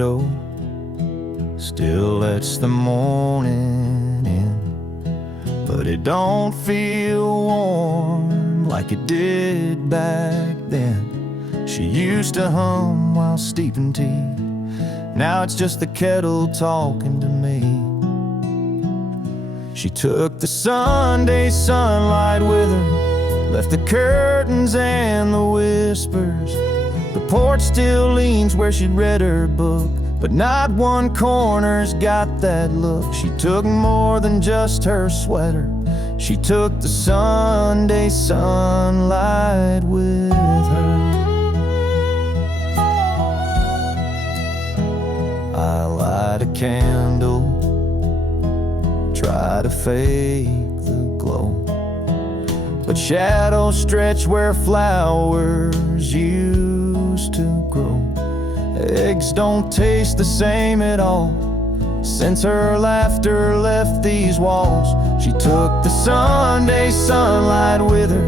window still lets the morning in, but it don't feel warm like it did back then. She used to hum while steeping tea. Now it's just the kettle talking to me. She took the Sunday sunlight with her, left the curtains and the whispers. The porch still leans where she'd read her book, but not one corner's got that look. She took more than just her sweater. She took the Sunday sunlight with her. I light a candle, try to fake the glow, but shadows stretch where flowers used to grow. Eggs don't taste the same at all since her laughter left these walls. She took the Sunday sunlight with her,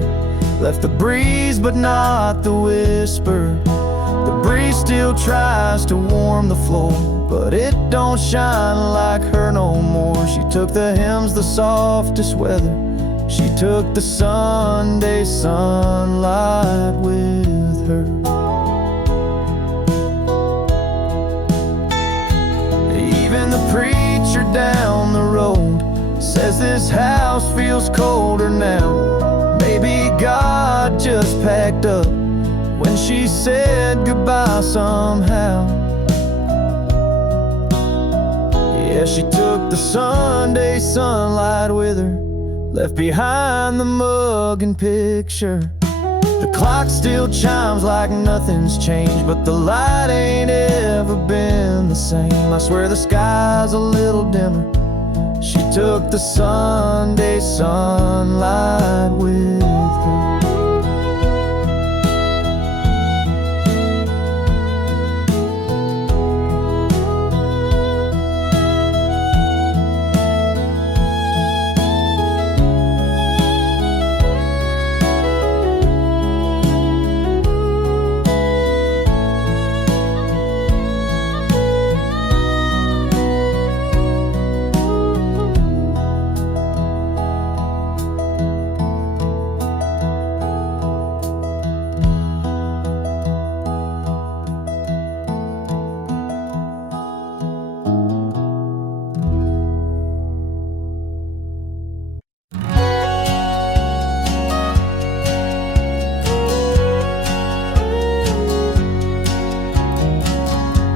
left the breeze but not the whisper. The breeze still tries to warm the floor, but it don't shine like her no more. She took the hymns, the softest weather. She took the Sunday sunlight with her. Even the preacher down the road says this house feels colder now. Maybe God just packed up when she said goodbye somehow. Yeah, she took the Sunday sunlight with her, left behind the mug and picture. The clock still chimes like nothing's changed, but the light ain't ever been the same. I swear the sky's a little dimmer. She took the Sunday sunlight with her.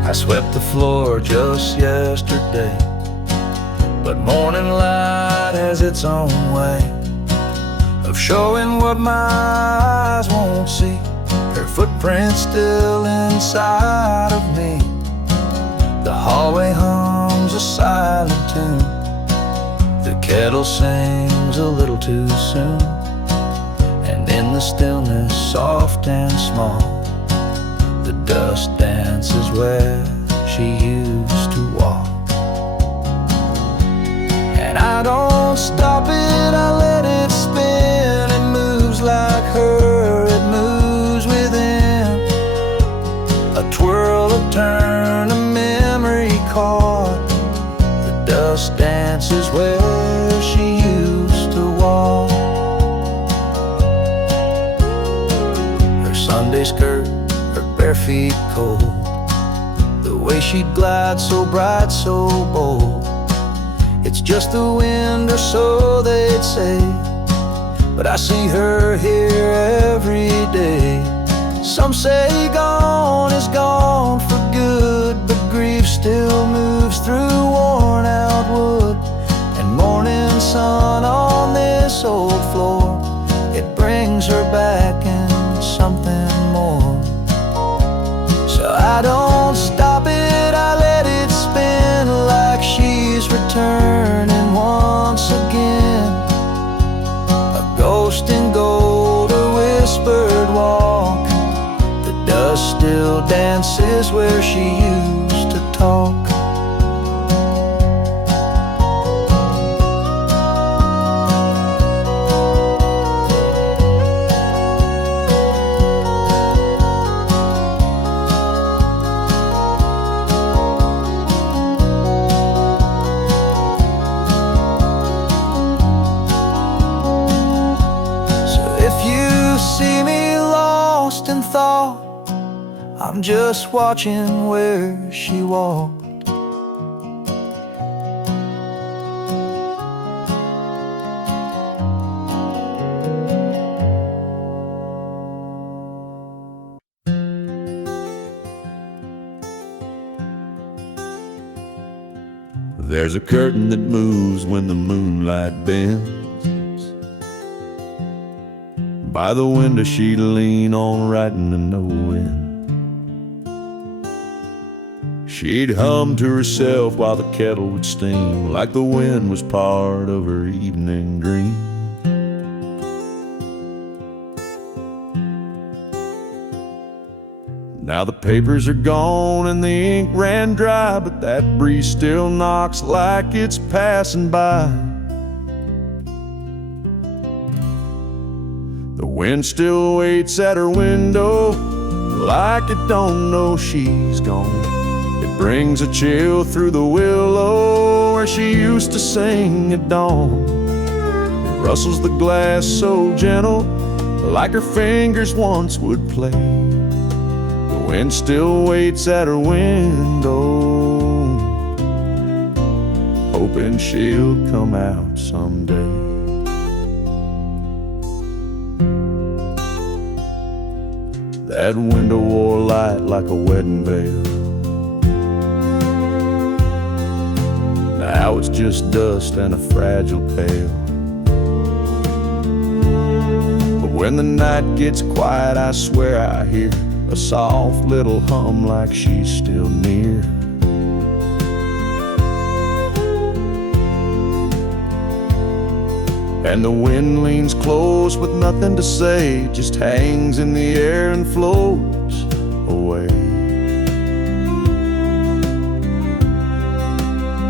I swept the floor just yesterday, but morning light has its own way of showing what my eyes won't see. Her footprint's still inside of me. The hallway hums a silent tune. The kettle sings a little too soon, and in the stillness, soft and small, the dust dances where she used to walk. And I don't stop it, I let it spin. It moves like her, it moves within. A twirl, a turn, a memory caught. The dust dances where she used to walk. Her Sunday skirt, bare feet cold, the way she'd glide so bright, so bold. It's just the wind, or so they'd say, but I see her here every day. Some say gone is gone for good, but grief still moves through worn out wood. And morning sun on this old floor, it brings her back and something more. So I don't stop it, I let it spin like she's returning once again. A ghost in gold, a whispered walk. The dust still dances where she used to talk. I'm just watching where she walked. There's a curtain that moves when the moonlight bends. By the window she'd lean on writing to no end. She'd hum to herself while the kettle would steam, like the wind was part of her evening dream. Now the papers are gone and the ink ran dry, but that breeze still knocks like it's passing by. The wind still waits at her window, like it don't know she's gone. It brings a chill through the willow where she used to sing at dawn. It rustles the glass so gentle, like her fingers once would play. The wind still waits at her window, hoping she'll come out someday. That window wore light like a wedding veil. Now it's just dust and a fragile pail. But when the night gets quiet, I swear I hear a soft little hum like she's still near. And the wind leans close with nothing to say, just hangs in the air and floats away.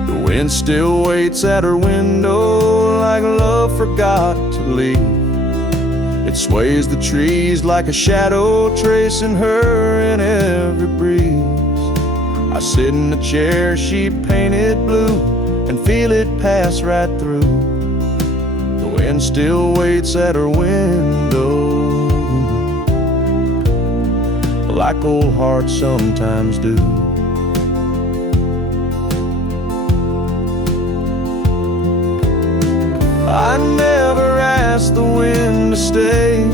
The wind still waits at her window like love forgot to leave. It sways the trees like a shadow, tracing her in every breeze. I sit in the chair she painted blue and feel it pass right through. The wind still waits at her window, like old hearts sometimes do. I never asked the wind to stay,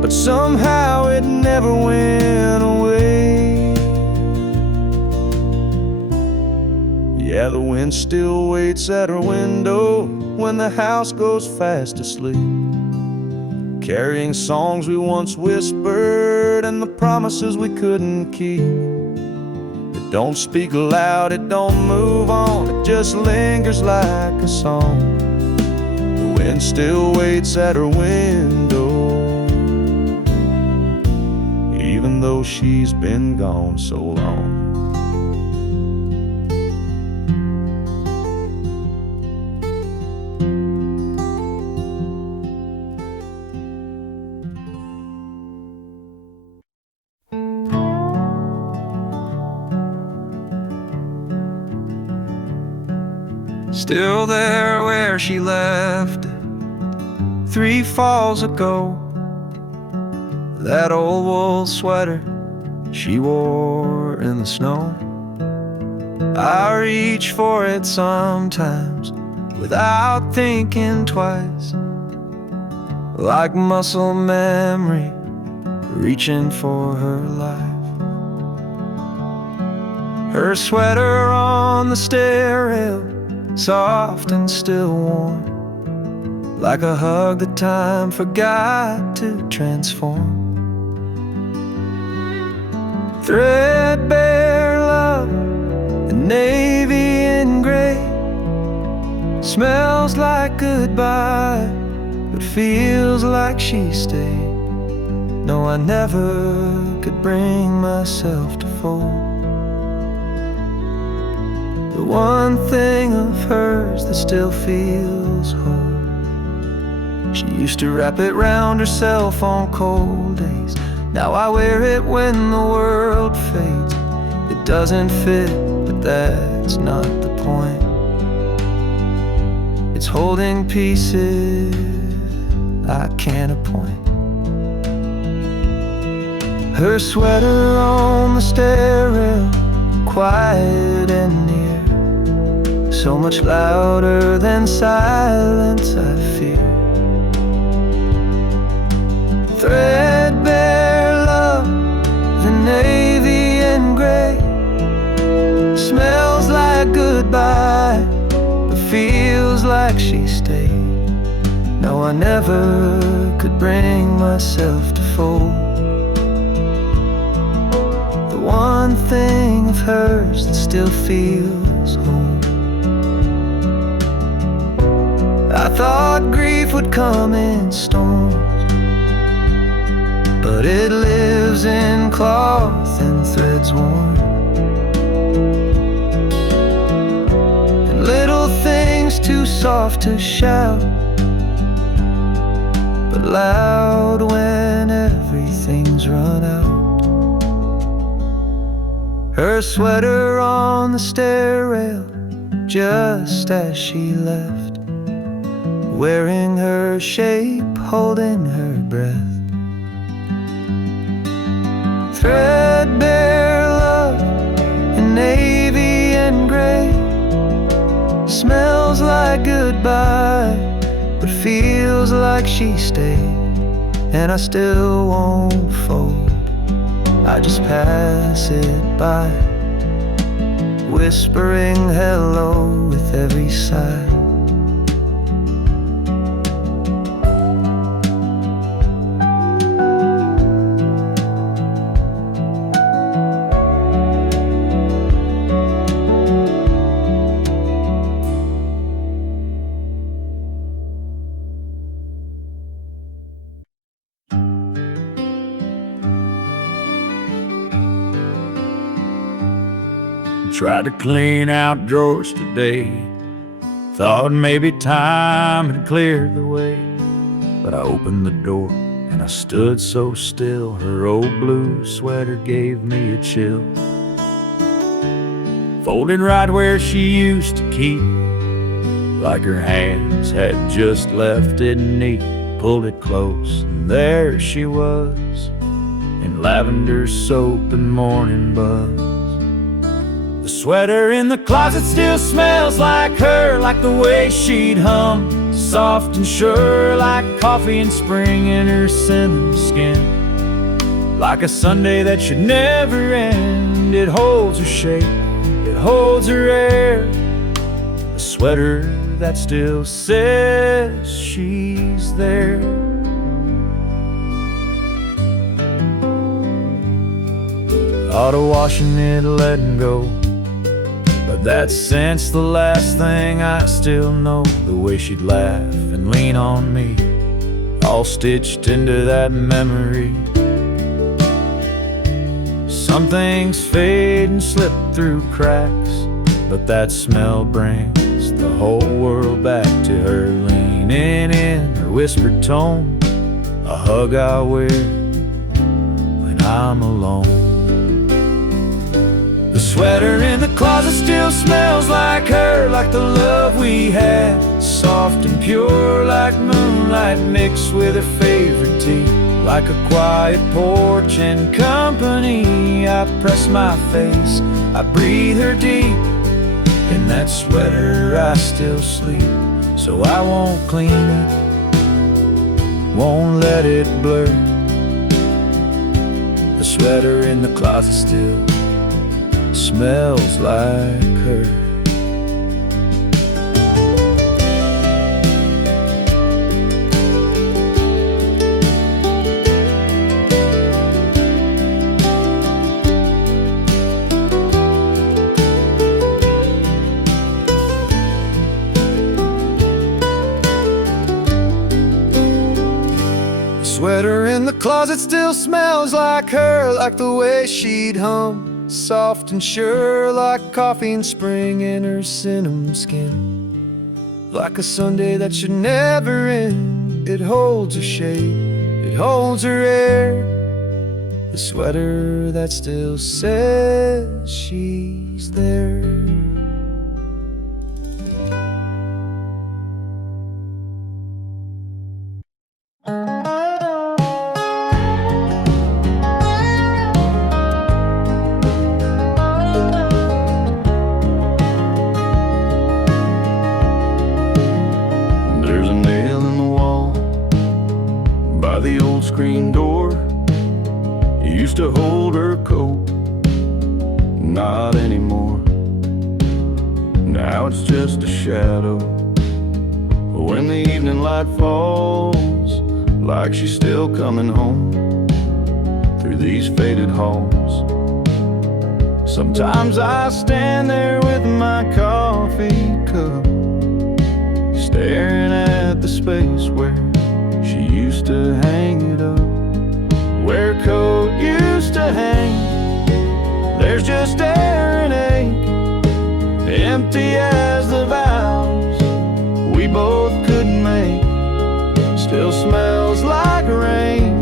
but somehow it never went away. Yeah, the wind still waits at her window when the house goes fast asleep, carrying songs we once whispered and the promises we couldn't keep. It don't speak loud, it don't move on, it just lingers like a song. The wind still waits at her window, even though she's been gone so long. Still there where she left it 3 falls ago. That old wool sweater she wore in the snow. I reach for it sometimes without thinking twice, like muscle memory reaching for her life. Her sweater on the stair rail, soft and still warm, like a hug that time forgot to transform. Threadbare love in navy and gray, smells like goodbye, but feels like she stayed. No, I never could bring myself to fold the one thing of hers that still feels whole. She used to wrap it round herself on cold days. Now I wear it when the world fades. It doesn't fit, but that's not the point. It's holding pieces I can't appoint. Her sweater on the stair rail, quiet and near, so much louder than silence I fear. Threadbare love, the navy and gray, smells like goodbye, but feels like she stayed. No, I never could bring myself to fold the one thing of hers that still feels home. I thought grief would come in storms, but it lives in cloth and threads worn, and little things too soft to shout, but loud when everything's run out. Her sweater on the stair rail, just as she left, wearing her shape, holding her breath. Threadbare love in navy and gray, smells like goodbye, but feels like she stayed. And I still won't fold, I just pass it by, whispering hello with every sigh. Tried to clean out drawers today, thought maybe time had cleared the way, but I opened the door and I stood so still. Her old blue sweater gave me a chill, folded right where she used to keep, like her hands had just left it neat. Pulled it close and there she was, in lavender soap and morning buzz. The sweater in the closet still smells like her, like the way she'd hum, soft and sure, like coffee in spring in her cinnamon skin, like a Sunday that should never end. It holds her shape, it holds her air, the sweater that still says she's there. Thought of washing it, letting go, but that scent's the last thing I still know. The way she'd laugh and lean on me, all stitched into that memory. Some things fade and slip through cracks, but that smell brings the whole world back to her. Leaning in, her whispered tone, a hug I wear when I'm alone. The sweater in the closet still smells like her, like the love we had, soft and pure, like moonlight mixed with her favorite tea, like a quiet porch and company. I press my face, I breathe her deep, in that sweater I still sleep. So I won't clean it, won't let it blur. The sweater in the closet still smells like her. The sweater in the closet still smells like her, like the way she'd hum, soft and sure, like coffee in spring in her cinnamon skin, like a Sunday that should never end. It holds her shape, it holds her air, the sweater that still says she's there. not anymore. Now it's just a shadow. When the evening light falls, like she's still coming home through these faded halls. Sometimes I stand there with my coffee cup, staring at the space where she used to hang it up. Where a coat used to hang, there's just air and ache, empty as the vows we both couldn't make. Still smells like rain,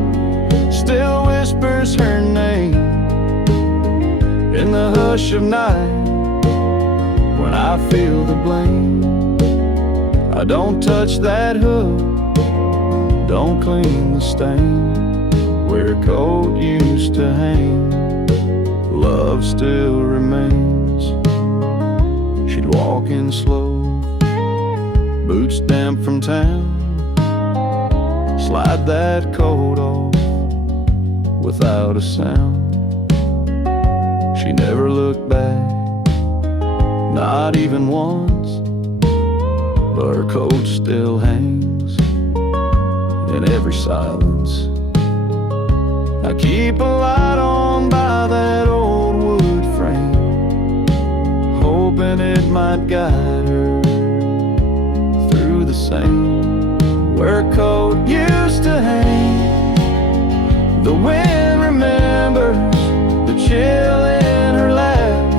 still whispers her name in the hush of night. When I feel the blame, I don't touch that hook, don't clean the stain. Where a coat used to hang, love still remains. She'd walk in slow, boots damp from town, slide that coat off without a sound. She never looked back, not even once, but her coat still hangs in every silence. I keep a light on by that old wood frame, hoping it might guide her through the same. Where a coat used to hang, the wind remembers the chill in her laugh.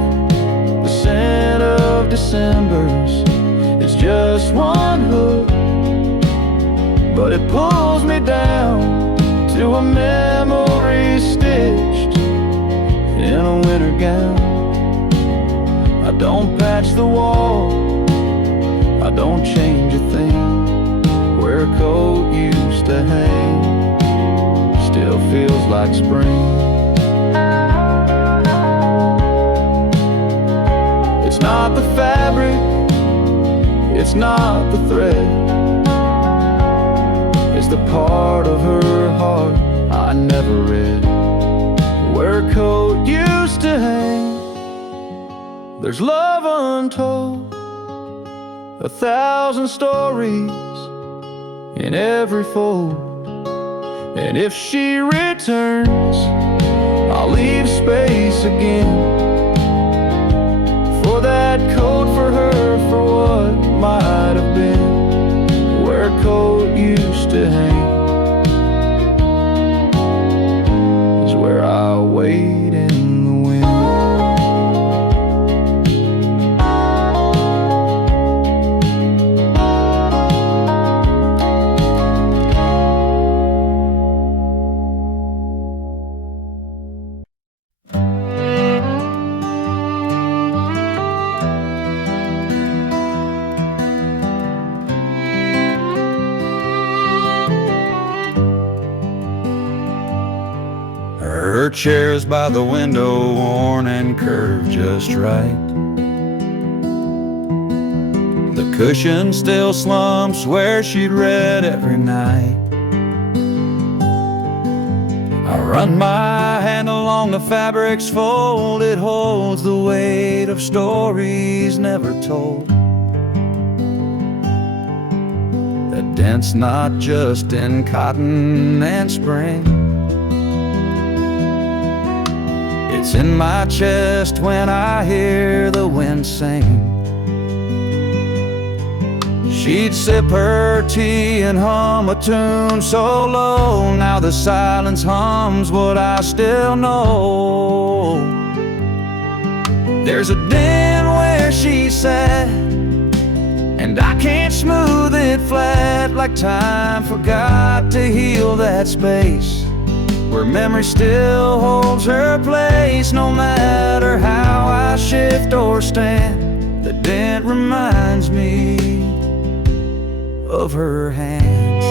The scent of December's is just one hook, but it pulls me down to a memory stitched in a winter gown. I don't patch the wall, I don't change a thing. Where a coat used to hang still feels like spring. It's not the fabric, it's not the thread, it's the part of her heart I never read. Where a coat used to hang, there's love untold, 1,000 stories in every fold. And if she returns, I'll leave space again for that coat, for her, for what might have been. Where a coat used to hang is where I wait in the wind. Her chair's by the window, worn and curved just right. The cushion still slumps where she'd read every night. I run my hand along the fabric's fold, it holds the weight of stories never told. That dent's not just in cotton and spring, it's in my chest when I hear the wind sing. She'd sip her tea and hum a tune so low, now the silence hums what I still know. There's a den where she sat, and I can't smooth it flat, like time forgot to heal that space where memory still holds her place. No matter how I shift or stand, the dent reminds me of her hands.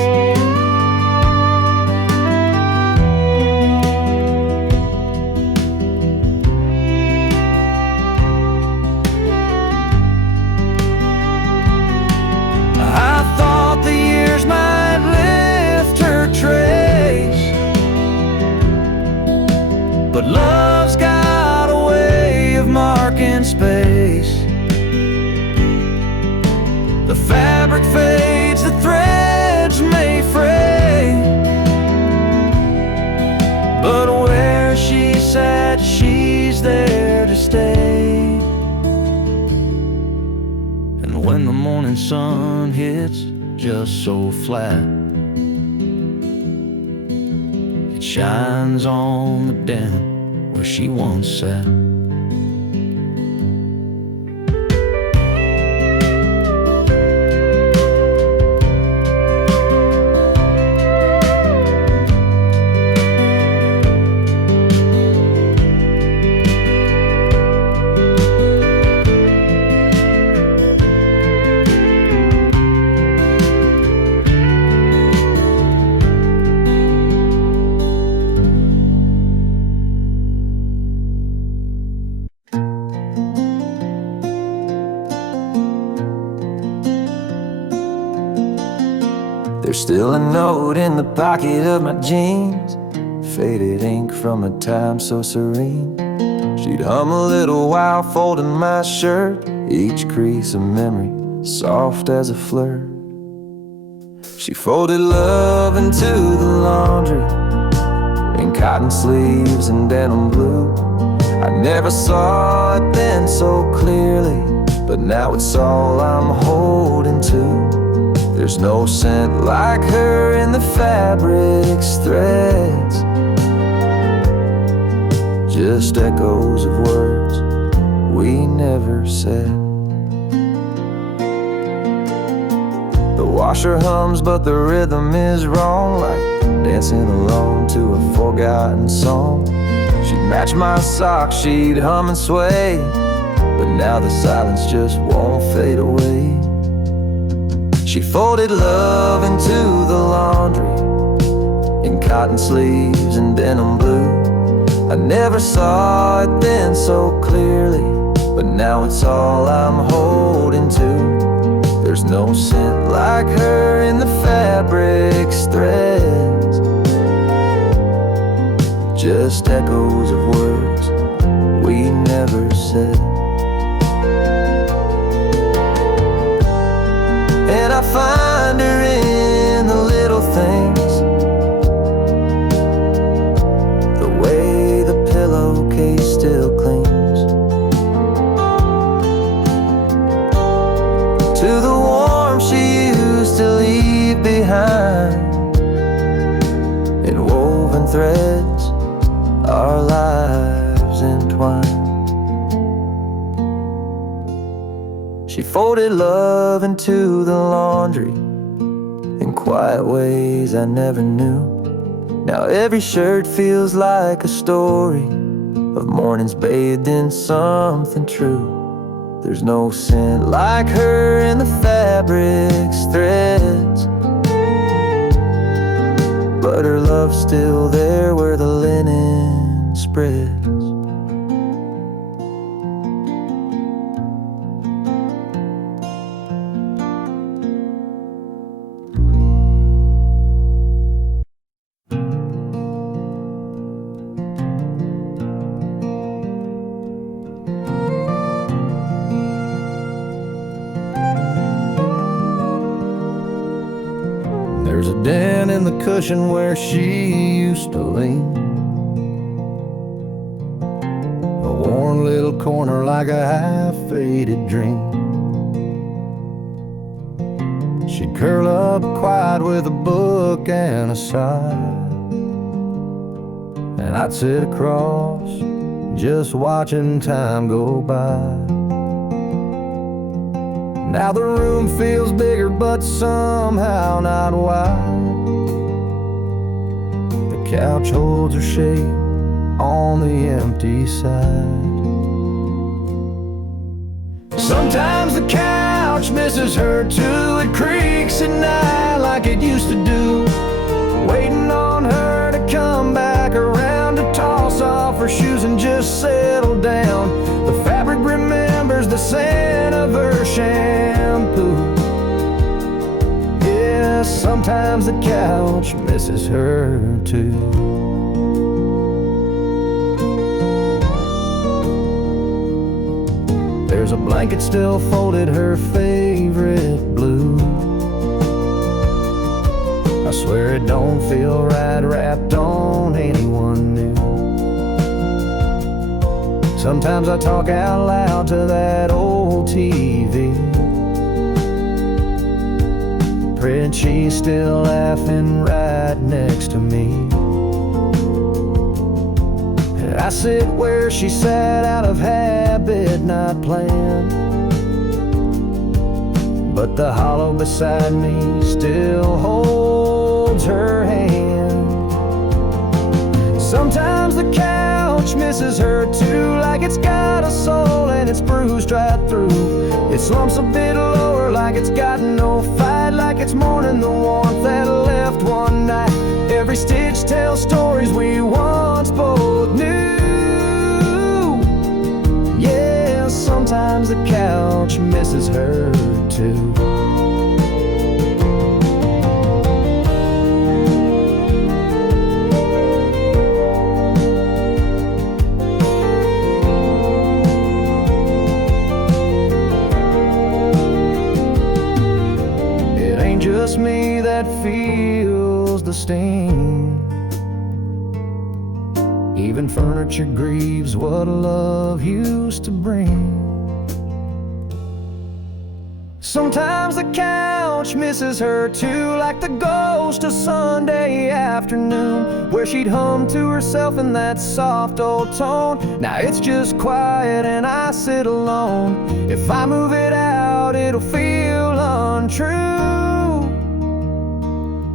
I thought the years might lift her trace, but love's got a way of marking darkened space. The fabric fades, the threads may fray, but where she sat, she's there to stay. And when the morning sun hits just so flat, it shines on the den where she once sat. There's still a note in the pocket of my jeans, faded ink from a time so serene. She'd hum a little while folding my shirt, each crease a memory, soft as a flirt. She folded love into the laundry, in cotton sleeves and denim blue. I never saw it then so clearly, but now it's all I'm holding to. There's no scent like her in the fabric's threads, just echoes of words we never said. The washer hums but the rhythm is wrong, like dancing alone to a forgotten song. She'd match my socks, she'd hum and sway, but now the silence just won't fade away. She folded love into the laundry, in cotton sleeves and denim blue. I never saw it then so clearly, but now it's all I'm holding to. There's no scent like her in the fabric's threads, just echoes of words we never said. And I find her in the little things, the way the pillowcase still clings to the warmth she used to leave behind. In woven threads, our lives entwined. She folded love into the laundry in quiet ways I never knew. Now every shirt feels like a story of mornings bathed in something true. There's no scent like her in the fabric's threads, but her love's still there where the linen spreads. There's a dent in the cushion where she used to lean, a worn little corner like a half-faded dream. She'd curl up quiet with a book and a sigh, and I'd sit across just watching time go by. Now the room feels bigger, but somehow not wide. The couch holds her shape on the empty side. Sometimes the couch misses her too. It creaks at night like it used to do, waiting on her to come back around to toss off her shoes and just settle down. The fabric remembers the scent of her shampoo. Yeah, sometimes the couch misses her too. There's a blanket still folded, her favorite blue. I swear it don't feel right wrapped on anyone new. Sometimes I talk out loud to that old TV, praying she's still laughing right next to me. And I sit where she sat out of habit, not planned, but the hollow beside me still holds her hand. Sometimes the couch misses her too, like it's got a soul and it's bruised right through. It slumps a bit lower, like it's got no fight, like it's mourning the warmth that left one night. Every stitch tells stories we once both knew. Yeah, sometimes the couch misses her too. Just me that feels the sting. Even furniture grieves what love used to bring. Sometimes the couch misses her too, like the ghost of Sunday afternoon, where she'd hum to herself in that soft old tone. Now it's just quiet and I sit alone. If I move it out, it'll feel untrue.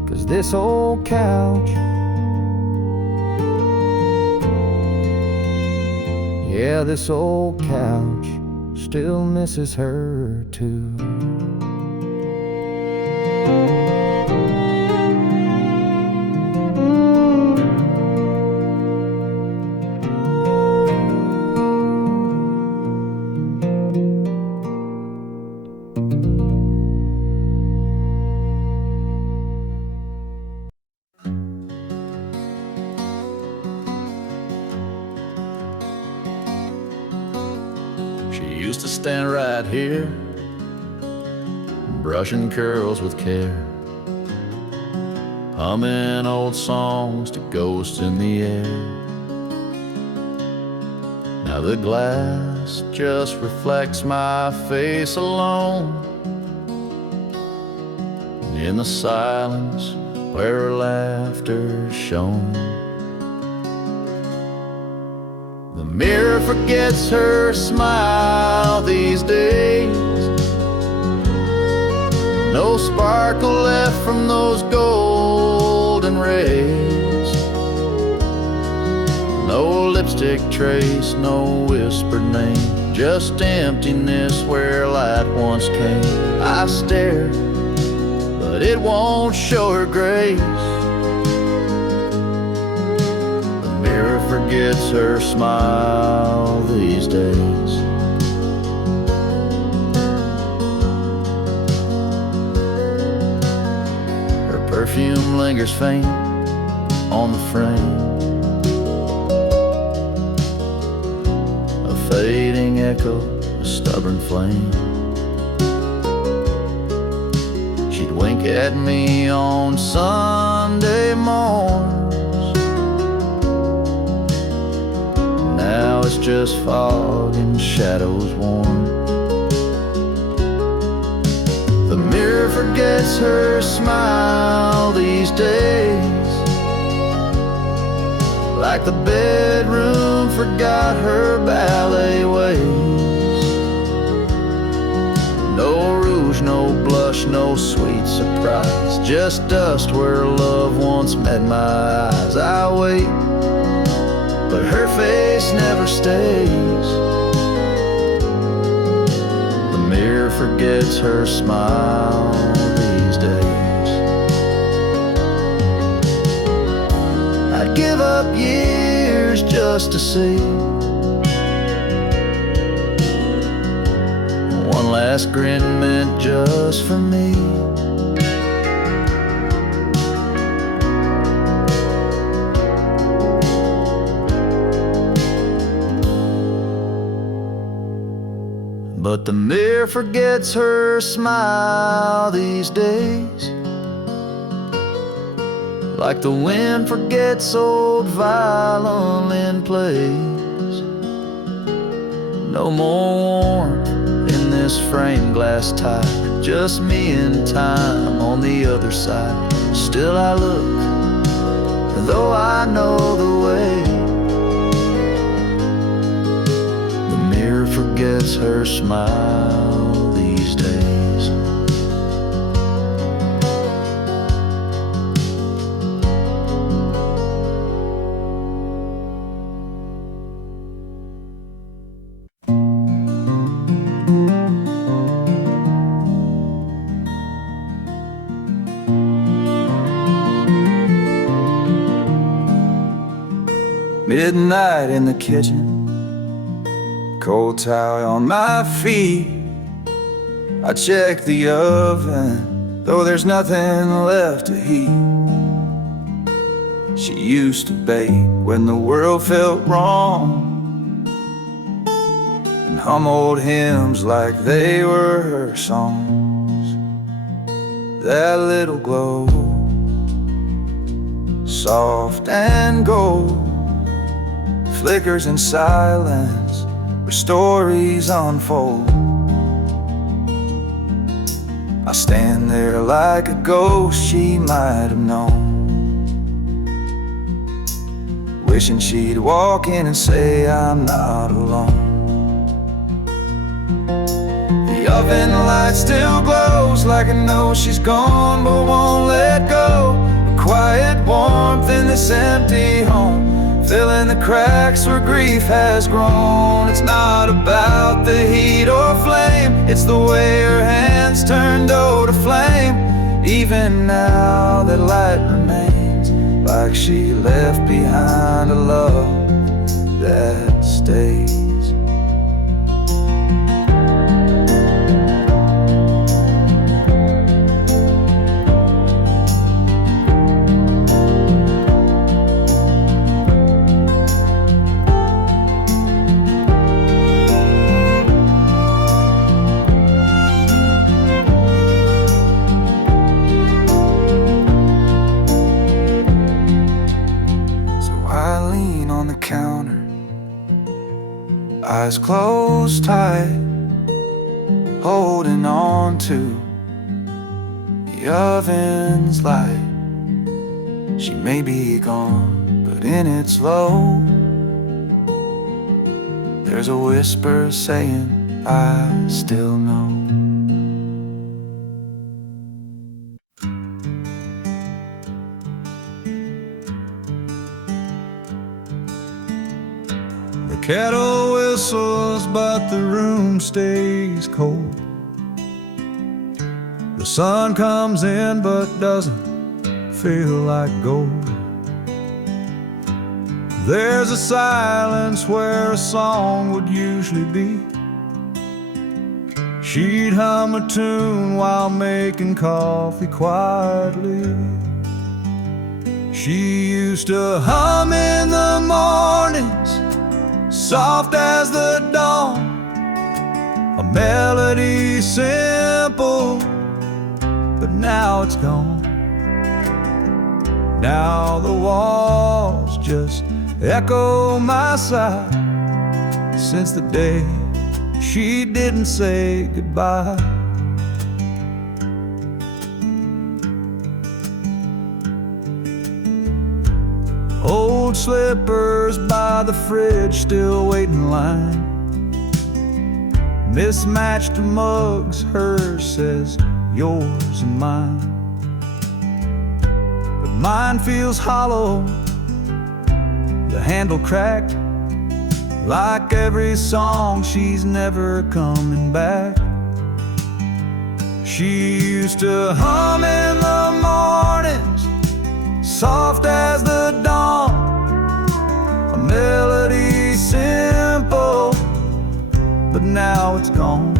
'Cause this old couch, yeah, this old couch still misses her too. Used to stand right here, brushing curls with care, humming old songs to ghosts in the air. Now the glass just reflects my face alone, in the silence where her laughter shone. The mirror forgets her smile these days. No sparkle left from those golden rays. No lipstick trace, no whispered name, just emptiness where light once came. I stare, but it won't show her grace. Forgets her smile these days. Her perfume lingers faint on the frame, a fading echo, a stubborn flame. She'd wink at me on Sunday morn. Now it's just fog and shadows worn. The mirror forgets her smile these days, like the bedroom forgot her ballet ways. No rouge, no blush, no sweet surprise, just dust where love once met my eyes. I wait, but her face never stays. The mirror forgets her smile these days. I'd give up years just to see one last grin meant just for me. but the mirror forgets her smile these days, like the wind forgets old violin plays. No more warmth in this framed glass tie, just me and time on the other side. Still I look, though I know the way. The mirror forgets her smile these days. Midnight in the kitchen, cold towel on my feet. I check the oven, though there's nothing left to heat. She used to bake when the world felt wrong, and hum old hymns like they were her songs. That little glow, soft and gold, flickers in silence where stories unfold. I stand there like a ghost she might have known, wishing she'd walk in and say I'm not alone. The oven light still glows like I know she's gone but won't let go. A quiet warmth in this empty home, filling the cracks where grief has grown. It's not about the heat or flame, it's the way her hands turn dough to flame. Even now that light remains, like she left behind a love that stays. Eyes closed tight, holding on to the oven's light. She may be gone, but in its low, there's a whisper saying, I still know. Kettle whistles, but the room stays cold. The sun comes in, but doesn't feel like gold. There's a silence where a song would usually be. She'd hum a tune while making coffee quietly. She used to hum in the mornings, soft as the dawn, a melody simple, but now it's gone. Now the walls just echo my sigh, since the day she didn't say goodbye. Old slippers by the fridge still wait in line. Mismatched mugs, hers says yours and mine. But mine feels hollow, the handle cracked, like every song she's never coming back. She used to hum in the mornings, soft as the dawn, a melody simple, but now it's gone.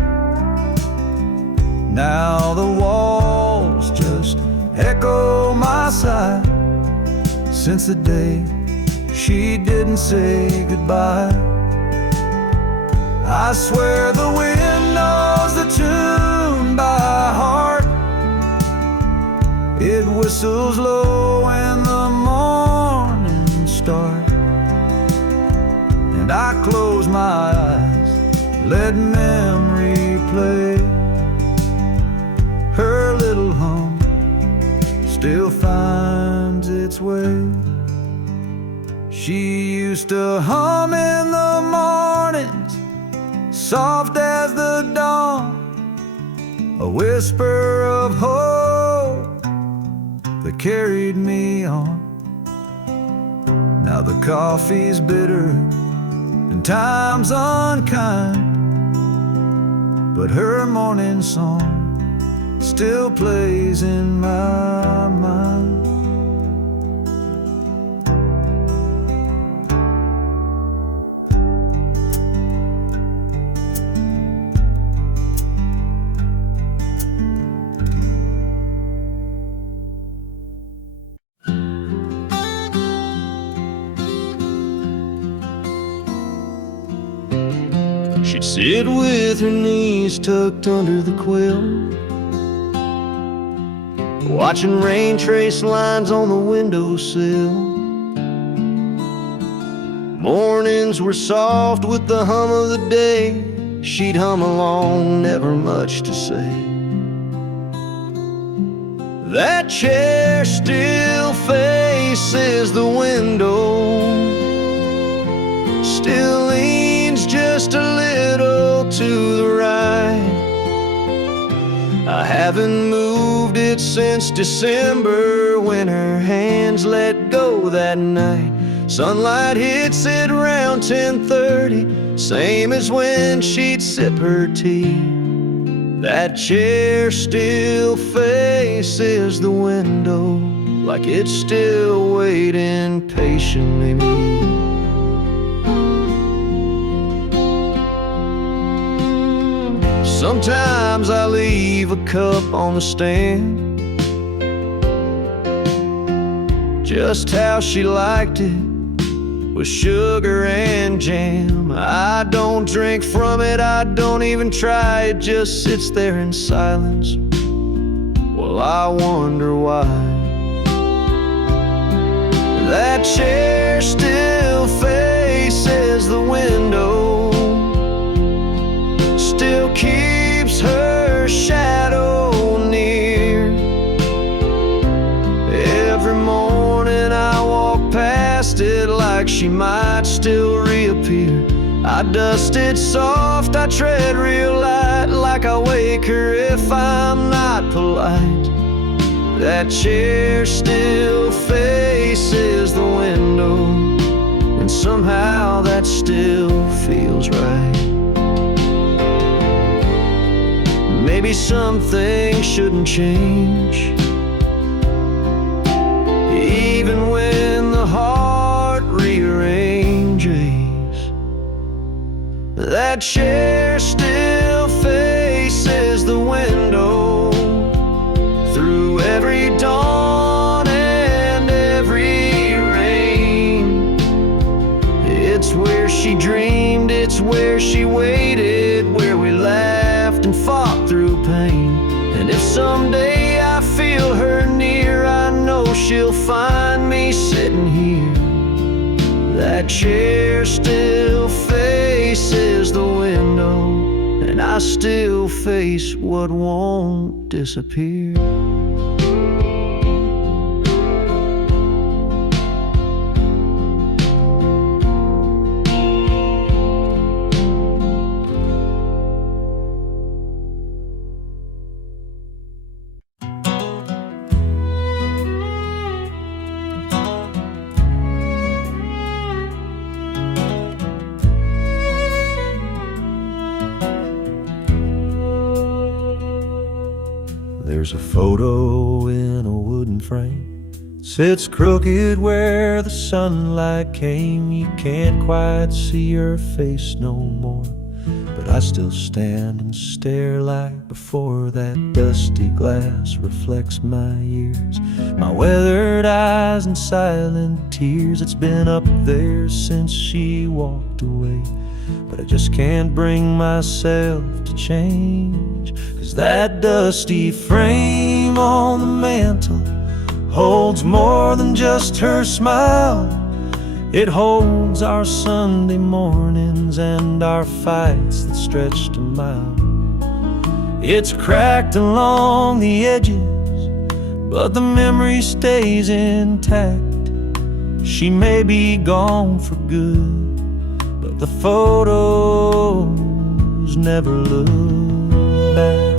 Now the walls just echo my sigh, since the day she didn't say goodbye. I swear the wind tune by heart. It whistles low when the morning starts, and I close my eyes, let memory play. Her little hum still finds its way. She used to hum in the mornings, soft as the dawn, a whisper of hope that carried me on. Now the coffee's bitter and time's unkind, but her morning song still plays in my mind. She'd sit with her knees tucked under the quilt, watching rain trace lines on the windowsill. Mornings were soft with the hum of the day. She'd hum along, never much to say. That chair still faces the window, still leans just a little to the right. I haven't moved it since December, when her hands let go that night. Sunlight hits it around 10:30, same as when she'd sip her tea. That chair still faces the window, like it's still waiting patiently. Sometimes I leave a cup on the stand, just how she liked it, with sugar and jam. I don't drink from it, I don't even try, it just sits there in silence. Well, I wonder why. That chair still faces the window, still keeps her shadow near. Every morning I walk past it like she might still reappear. I dust it soft, I tread real light, like I wake her if I'm not polite. That chair still faces the window, and somehow that still feels right. Maybe some things shouldn't change, even when the heart rearranges. That chair still faces the window, through every dawn and every rain. It's where she dreamed, it's where she waited, where we laughed and fought through pain. And if someday I feel her near, I know she'll find me sitting here. That chair still faces the window, and I still face what won't disappear. There's a photo in a wooden frame, sits crooked where the sunlight came. You can't quite see her face no more, but I still stand and stare like before. That dusty glass reflects my years, my weathered eyes and silent tears. It's been up there since she walked away. but I just can't bring myself to change. 'Cause that dusty frame on the mantle holds more than just her smile. It holds our Sunday mornings and our fights that stretched a mile. It's cracked along the edges, but the memory stays intact. She may be gone for good, but the photos never look back.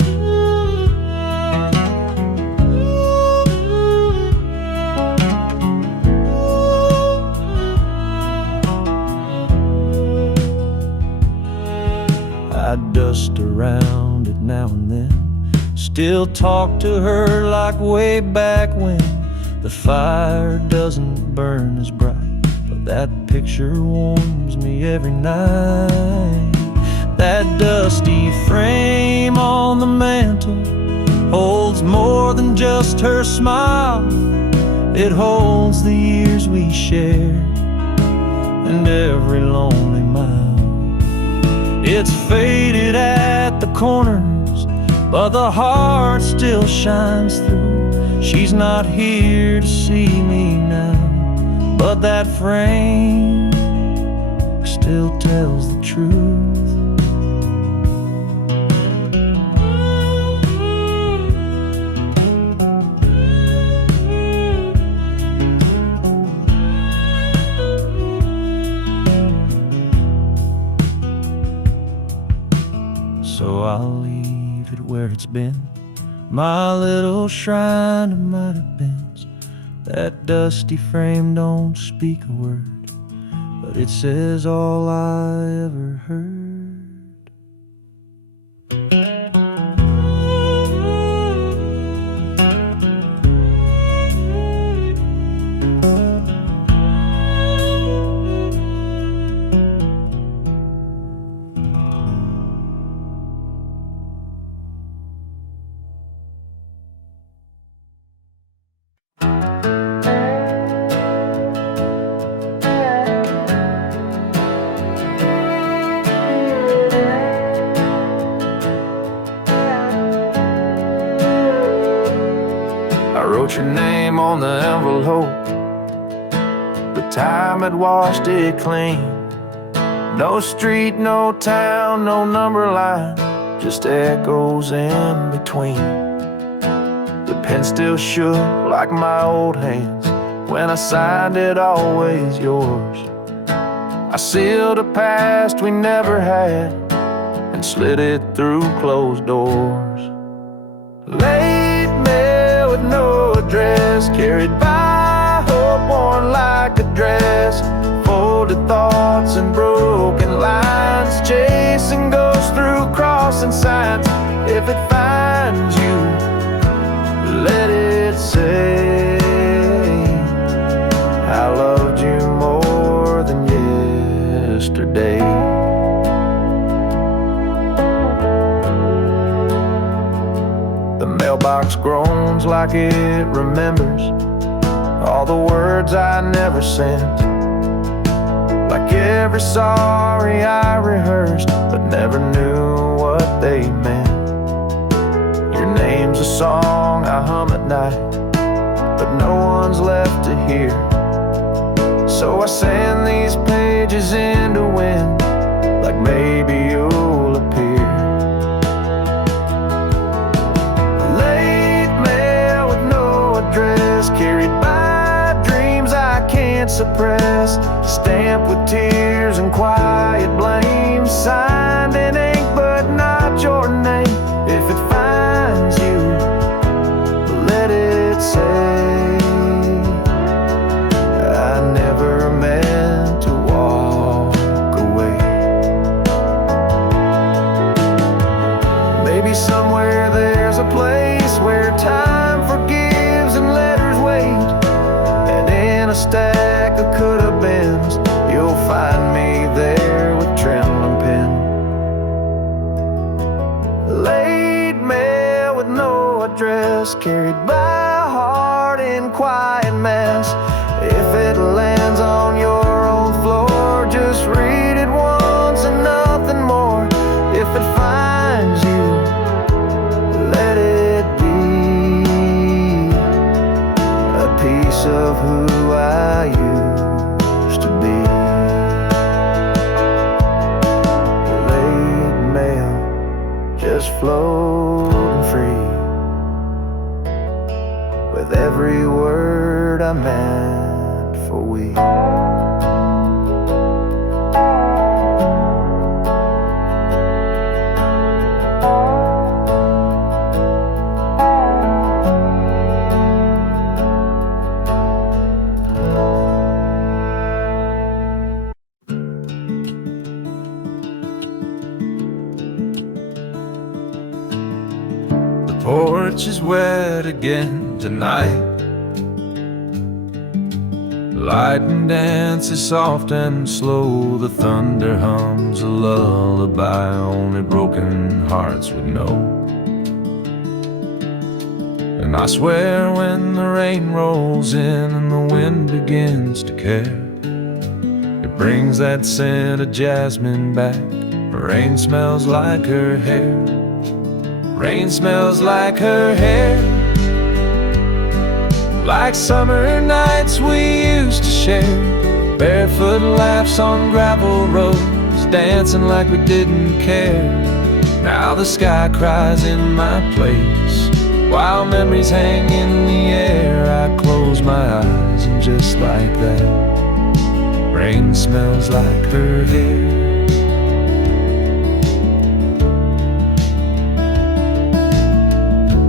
I dust around it now and then, still talk to her like way back when. The fire doesn't burn as bright, but that picture warms me every night. That dusty frame on the mantle holds more than just her smile. It holds the years we shared and every lonely mile. It's faded at the corners, but the heart still shines through. She's not here to see me now, but that frame still tells the truth. So I'll leave it where it's been, my little shrine of might have been. That dusty frame don't speak a word, but it says all I ever heard. I wrote your name on the envelope, the time had washed it clean. No street, no town, no number line, just echoes in between. The pen still shook like my old hands when I signed it, always yours. I sealed a past we never had and slid it through closed doors. Late mail with no address, carried by hope worn like a dress. Folded thoughts and broken lines, chasing ghosts through crossing signs. If it finds you, let it say I loved you more than yesterday. The mailbox groans like it remembers all the words I never sent, like every sorry I rehearsed but never knew what they meant. Your name's a song I hum at night, but no one's left to hear. So I send these pages into wind, like maybe you'll appear. Late mail with no address, carried by dreams I can't suppress. Stamped with tears and quiet blame, signed in ink but not your name. If it finds you, let it say I never meant to walk away. Maybe somewhere there's a place where time forgives and letters wait, and in a stack of could-have-beens you'll find me there with trembling pen. Late mail with no address, carried by a heart in quiet mess. If it lands on your own floor, just read it once and just floating free, with every word I meant for we. The porch is wet again tonight. Light and dances soft and slow. The thunder hums a lullaby only broken hearts would know. And I swear when the rain rolls in and the wind begins to care, it brings that scent of jasmine back. Rain smells like her hair. Rain smells like her hair, like summer nights we used to share. Barefoot laps on gravel roads, dancing like we didn't care. Now the sky cries in my place, while memories hang in the air. I close my eyes and just like that, rain smells like her hair.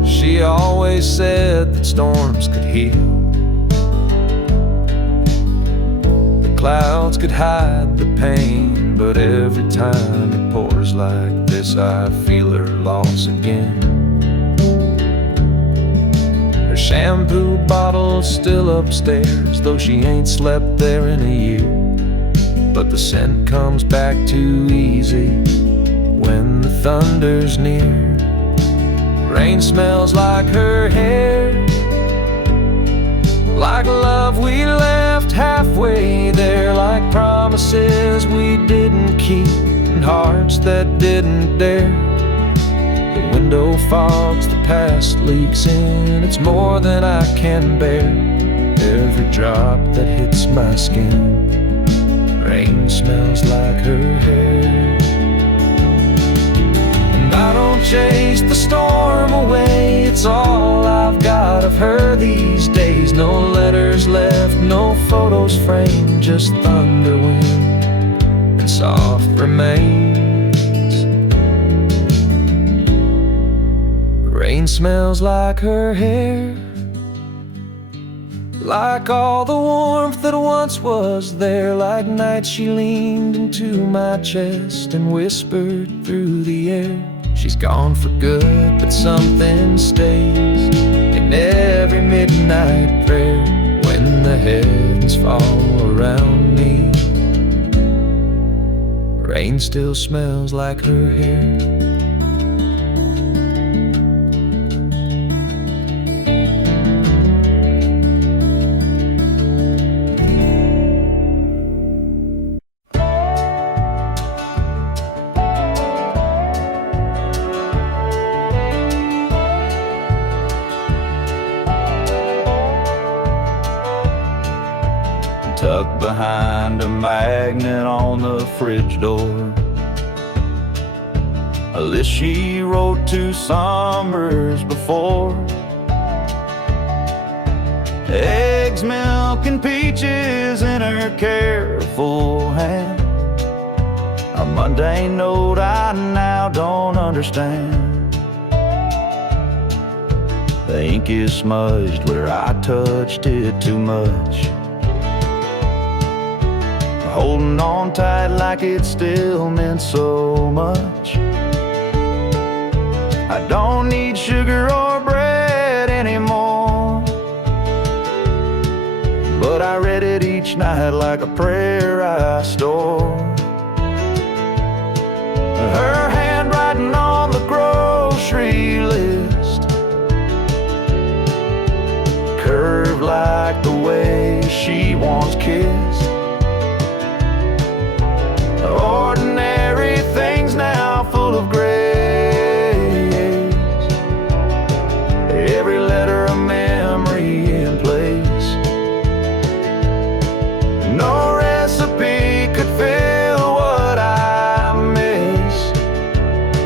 She always said that storms could heal, the clouds could hide the pain, but every time it pours like this I feel her loss again. Her shampoo bottle's still upstairs, though she ain't slept there in a year. But the scent comes back too easy when the thunder's near. Rain smells like her hair, like love we left halfway there, like promises we didn't keep and hearts that didn't dare. The window fogs, the past leaks in, it's more than I can bear. Every drop that hits my skin, rain smells like her hair. I don't chase the storm away, it's all I've got of her these days. No letters left, no photos framed, just thunder, wind, and soft remains. Rain smells like her hair, like all the warmth that once was there, like nights she leaned into my chest and whispered through the air. She's gone for good, but something stays in every midnight prayer. When the heavens fall around me, rain still smells like her hair. Tucked behind a magnet on the fridge door, a list she wrote 2 summers before. Eggs, milk, and peaches in her careful hand, a mundane note I now don't understand. The ink is smudged where I touched it too much, holding on tight like it still meant so much. I don't need sugar or bread anymore, but I read it each night like a prayer I store. Her handwriting on the grocery list, curved like the way she once kissed. Ordinary things now full of grace, every letter a memory in place. No recipe could fill what I miss,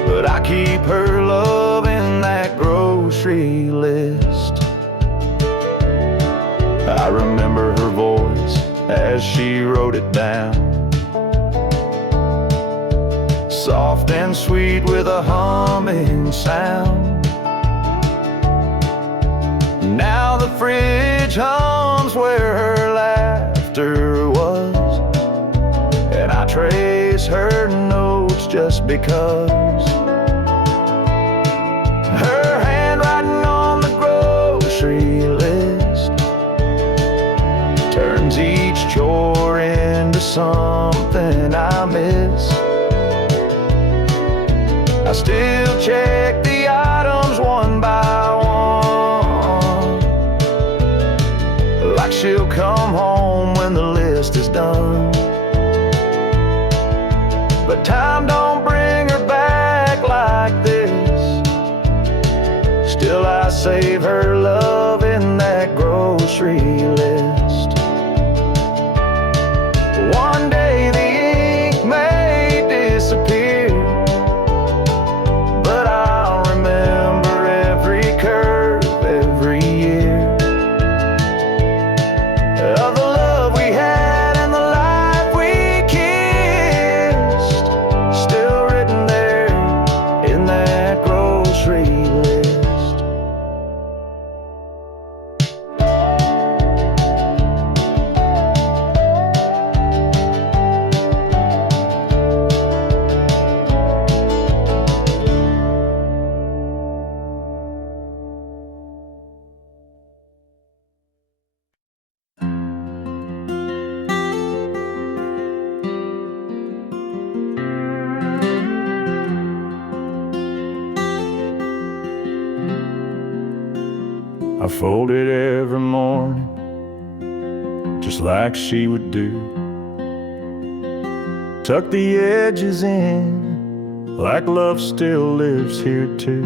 but I keep her grocery list. I remember her voice as she wrote it down, soft and sweet with a humming sound. Now the fridge hums where her laughter was, and I trace her notes just because. Her handwriting on the grocery list turns each chore into something I miss. I still check the items one by one, like she'll come home when the list is done. But time don't bring her back like this. Still I save her love in that grocery list. One day the ink may disappear, but I'll remember every curve, every year of the love we had and the life we kissed, still written there in that grocery list. I fold it every morning, just like she would do. Tuck the edges in, like love still lives here too.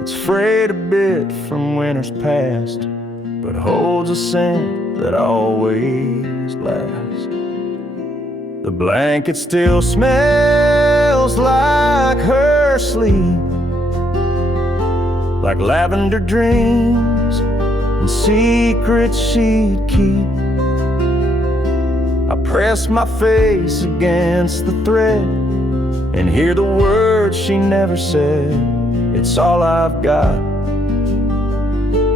It's frayed a bit from winters past, but holds a scent that always lasts. The blanket still smells like her sleep, like lavender dreams and secrets she'd keep. I press my face against the thread and hear the words she never said. It's all I've got,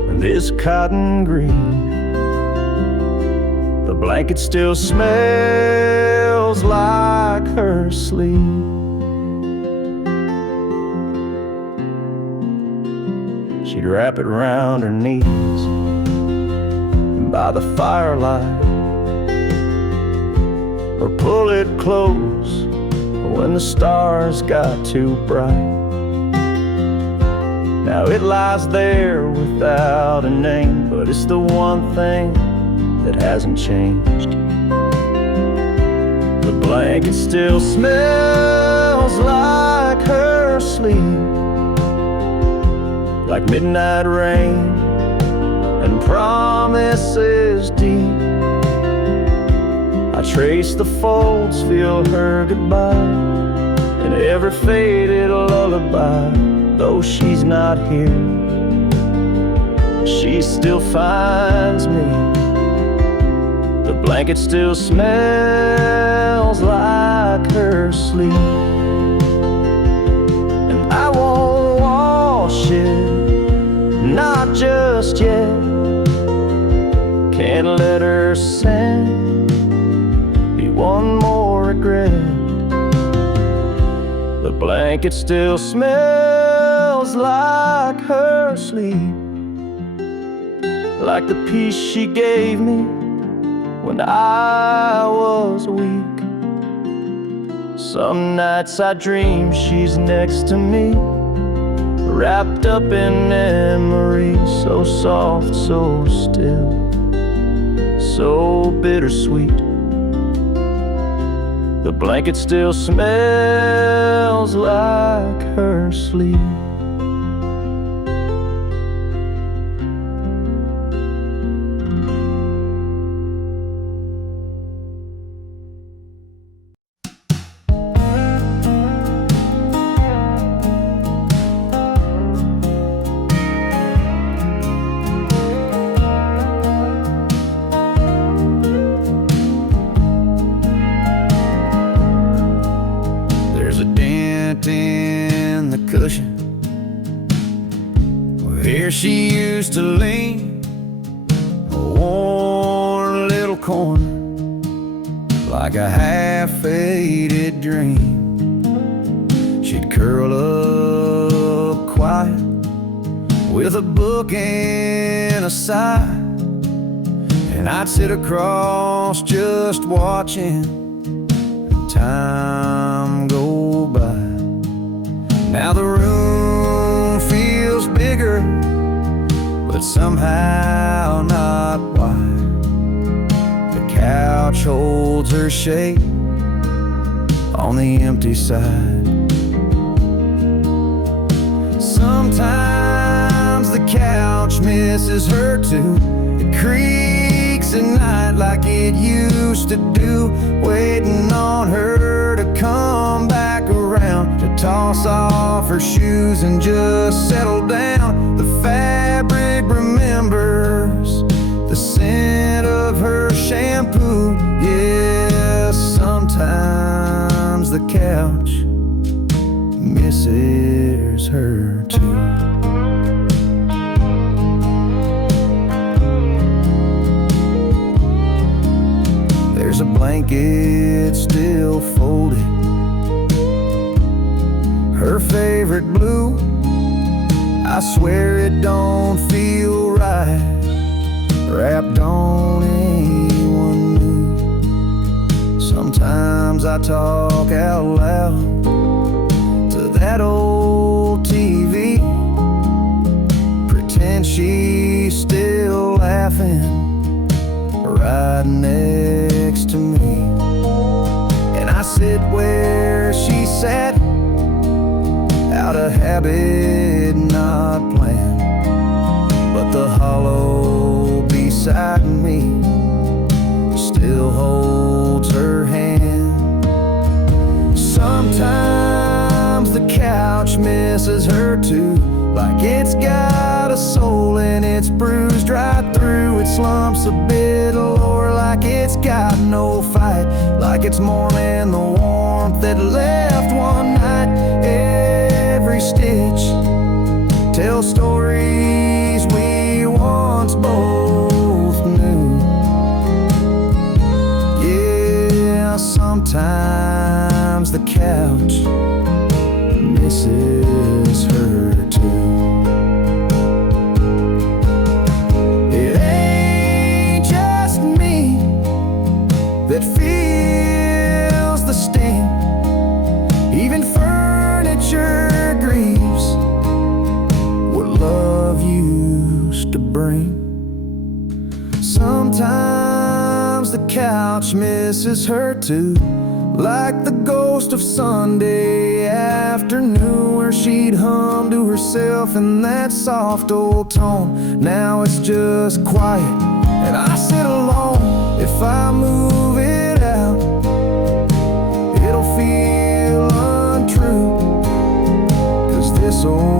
and this cotton green. The blanket still smells like her sleep. She'd wrap it around her knees by the firelight, or pull it close when the stars got too bright. Now it lies there without a name, but it's the one thing that hasn't changed. The blanket still smells like her sleep, like midnight rain and promises deep. I trace the folds, feel her goodbye in every faded lullaby. Though she's not here, she still finds me. The blanket still smells like her sleep, and I won't wash it, not just yet. Can't let her scent be one more regret. The blanket still smells like her sleep, like the peace she gave me when I was weak. Some nights I dream she's next to me, wrapped up in memories, so soft, so still, so bittersweet. The blanket still smells like her sleep. print in the cushion. Here she used to lean, a worn little corner, like a half-faded dream. She'd curl up quiet with a book and a sigh, and I'd sit across just watching time go by. Now the room feels bigger, but somehow not wide. The couch holds her shape on the empty side. Sometimes the couch misses her too. It creaks at night like it used to do, waiting on her to come back around, to toss off her shoes and just settle down. The fabric remembers the scent of her shampoo. Yes, sometimes the couch misses her too. There's a blanket still folded, her favorite blue. I swear it don't feel right wrapped on anyone new. Sometimes I talk out loud to that old TV, pretend she's still laughing right next to me. And I sit where she sat, out of habit, not planned, but the hollow beside me still holds her hand. Sometimes the couch misses her too, like it's got a soul and it's bruised right through. It slumps a bit lower, like it's got no fight, like it's mourning the warmth that left one night. Every stitch tells stories we once both knew. Yeah, sometimes the couch misses her too. It ain't just me that feels the sting. Even furniture grieves what love used to bring. Sometimes the couch misses her too, like the ghost of Sunday afternoon, where she'd hum to herself in that soft old tone. Now it's just quiet and I sit alone. If I move it out, it'll feel untrue, 'cause this old